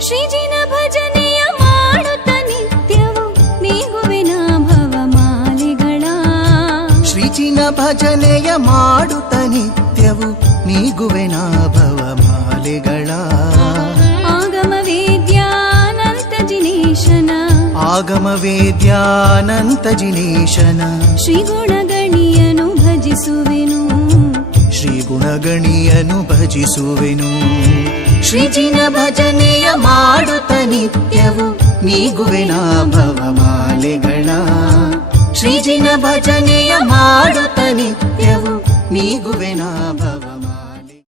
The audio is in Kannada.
ಶ್ರೀಜಿನ ಭಜನೆಯ ಮಾಡುತ್ತ ನಿತ್ಯವು ಮಾಲಿಗಳ. ಭಜನೆಯ ಮಾಡುತ್ತ ನಿತ್ಯವು ಮಾಲೆಗಳ. ಆಗಮ ವೇದ್ಯಾನಂತ ಜಿನೇಶನ. ಆಗಮ ವೇದ್ಯಾನಂತ ಜಿನೇಶನ. ಶ್ರೀ ಗುಣಗಣಿಯನು ಭಜಿಸುವೆನು. ಶ್ರೀ ಗುಣಗಣಿಯನು ಭಜಿಸುವೆನು. ಶ್ರೀಜಿನ ಭಜನೆಯ ಮಾಡುತ್ತ ನಿತ್ಯವು ನೀಗುವೆನ ಭವಮಾಲೆಗಳ. ಶ್ರೀಜಿನ ಭಜನೆಯ ಮಾಡುತ್ತ ನಿತ್ಯವು ನೀಗುವೆನ ಭವ